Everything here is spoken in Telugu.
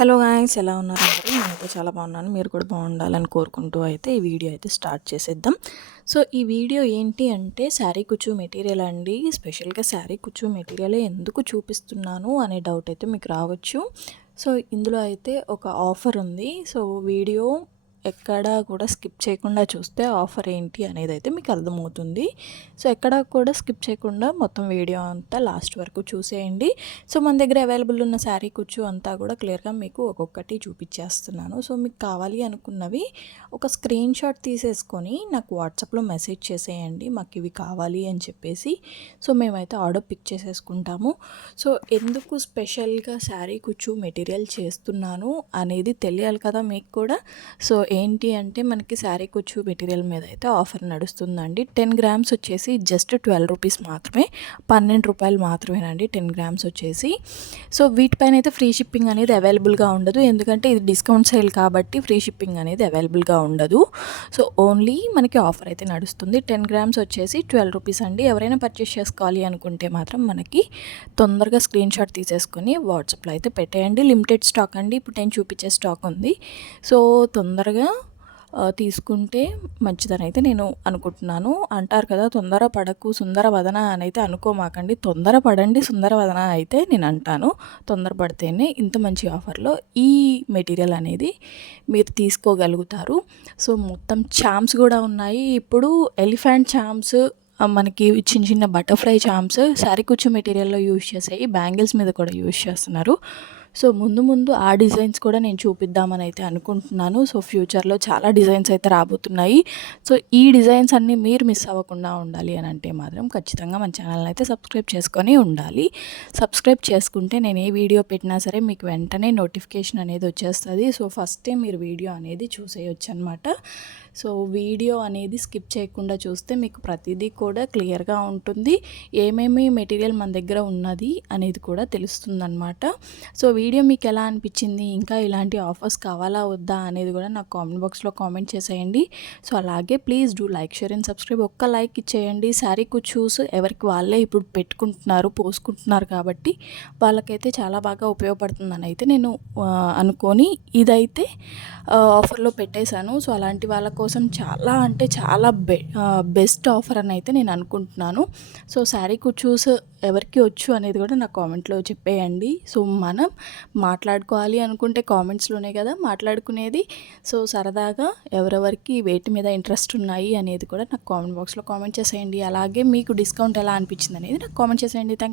హలో గాయ్స్, ఎలా ఉన్నారు అందరూ? నేనైతే చాలా బాగున్నాను. మీరు కూడా బాగుండాలని కోరుకుంటూ అయితే ఈ వీడియో అయితే స్టార్ట్ చేసేద్దాం. సో ఈ వీడియో ఏంటి అంటే శారీ కుచ్చు మెటీరియల్ అండి. స్పెషల్గా శారీ కుచ్చు మెటీరియలే ఎందుకు చూపిస్తున్నాను అనే డౌట్ అయితే మీకు రావచ్చు. సో ఇందులో అయితే ఒక ఆఫర్ ఉంది. సో వీడియో ఎక్కడా కూడా స్కిప్ చేయకుండా చూస్తే ఆఫర్ ఏంటి అనేది అయితే మీకు అర్థమవుతుంది. సో ఎక్కడా కూడా స్కిప్ చేయకుండా మొత్తం వీడియో అంతా లాస్ట్ వరకు చూసేయండి. సో మన దగ్గర అవైలబుల్ ఉన్న శారీ కుచ్చు అంతా కూడా క్లియర్గా మీకు ఒక్కొక్కటి చూపించేస్తున్నాను. సో మీకు కావాలి అనుకున్నవి ఒక స్క్రీన్ షాట్ తీసేసుకొని నాకు వాట్సాప్లో మెసేజ్ చేసేయండి, మాకు ఇవి కావాలి అని చెప్పేసి. సో మేమైతే ఆర్డర్ పిక్ చేసేసుకుంటాము. సో ఎందుకు స్పెషల్గా శారీ కుచ్చు మెటీరియల్ చేస్తున్నాను అనేది తెలియాలి కదా మీకు కూడా. సో ఏంటి అంటే మనకి శారీ కుచ్చు మెటీరియల్ మీద అయితే ఆఫర్ నడుస్తుందండి. 10 గ్రామ్స్ వచ్చేసి జస్ట్ 12 రూపీస్ మాత్రమే, 12 రూపాయలు మాత్రమేనండి 10 గ్రామ్స్ వచ్చేసి. సో వీటిపైన అయితే ఫ్రీ షిప్పింగ్ అనేది అవైలబుల్గా ఉండదు, ఎందుకంటే ఇది డిస్కౌంట్ సేల్ కాబట్టి ఫ్రీ షిప్పింగ్ అనేది అవైలబుల్గా ఉండదు. సో ఓన్లీ మనకి ఆఫర్ అయితే నడుస్తుంది. 10 గ్రామ్స్ వచ్చేసి 12 రూపీస్ అండి. ఎవరైనా పర్చేస్ చేసుకోవాలి అనుకుంటే మాత్రం మనకి తొందరగా స్క్రీన్ షాట్ తీసేసుకొని వాట్సాప్లో అయితే పెట్టేయండి. లిమిటెడ్ స్టాక్ అండి, ఇప్పుడు నేను చూపించే స్టాక్ ఉంది. సో తొందరగా తీసుకుంటే మంచిదని అయితే నేను అనుకుంటున్నాను. అంటారు కదా, తొందర పడకు సుందర వదన అని అయితే అనుకోమాకండి. తొందర పడండి సుందర వదన అయితే నేను అంటాను. తొందరపడితేనే ఇంత మంచి ఆఫర్లో ఈ మెటీరియల్ అనేది మీరు తీసుకోగలుగుతారు. సో మొత్తం చామ్స్ కూడా ఉన్నాయి. ఇప్పుడు ఎలిఫెంట్ చామ్స్, మనకి చిన్న చిన్న బటర్ఫ్లై చామ్స్ శారీ కుచ్చు మెటీరియల్లో యూజ్ చేసాయి, బ్యాంగిల్స్ మీద కూడా యూజ్ చేస్తున్నారు. సో ముందు ముందు ఆ డిజైన్స్ కూడా నేను చూపిద్దామని అయితే అనుకుంటున్నాను. సో ఫ్యూచర్లో చాలా డిజైన్స్ అయితే రాబోతున్నాయి. సో ఈ డిజైన్స్ అన్నీ మీరు మిస్ అవ్వకుండా ఉండాలి అని అంటే మాత్రం ఖచ్చితంగా మన ఛానల్ని అయితే సబ్స్క్రైబ్ చేసుకొని ఉండాలి. సబ్స్క్రైబ్ చేసుకుంటే నేను ఏ వీడియో పెట్టినా సరే మీకు వెంటనే నోటిఫికేషన్ అనేది వచ్చేస్తుంది. సో ఫస్టే మీరు వీడియో అనేది చూసేయచ్చు అనమాట. సో వీడియో అనేది స్కిప్ చేయకుండా చూస్తే మీకు ప్రతిదీ కూడా క్లియర్గా ఉంటుంది. ఏమేమి మెటీరియల్ మన దగ్గర ఉన్నది అనేది కూడా తెలుస్తుందన్నమాట. సో వీడియో మీకు ఎలా అనిపించింది, ఇంకా ఇలాంటి ఆఫర్స్ కావాలా వద్దా అనేది కూడా నాకు కామెంట్ బాక్స్లో కామెంట్ చేసేయండి. సో అలాగే please do like, share and subscribe. ఒక్క లైక్ ఇచ్చేయండి. శారీ కుచ్చూస్ ఎవరికి వాళ్ళే ఇప్పుడు పెట్టుకుంటున్నారు, పోసుకుంటున్నారు కాబట్టి వాళ్ళకైతే చాలా బాగా ఉపయోగపడుతుందని అయితే నేను అనుకొని ఇదైతే ఆఫర్లో పెట్టేశాను. సో అలాంటి వాళ్ళ కోసం చాలా అంటే చాలా బెస్ట్ ఆఫర్ అని అయితే నేను అనుకుంటున్నాను. సో శారీ కుచ్చూస్ ఎవరికి వచ్చు అనేది కూడా నాకు కామెంట్లో చెప్పేయండి. సో మనం మాట్లాడుకోవాలి అనుకుంటే కామెంట్స్లోనే కదా మాట్లాడుకునేది. సో సరదాగా ఎవరెవరికి వేటి మీద ఇంట్రెస్ట్ ఉన్నాయి అనేది కూడా నాకు కామెంట్ బాక్స్లో కామెంట్ చేసేయండి. అలాగే మీకు డిస్కౌంట్ ఎలా అనిపించింది అనేది నాకు కామెంట్ చేసేయండి. థ్యాంక్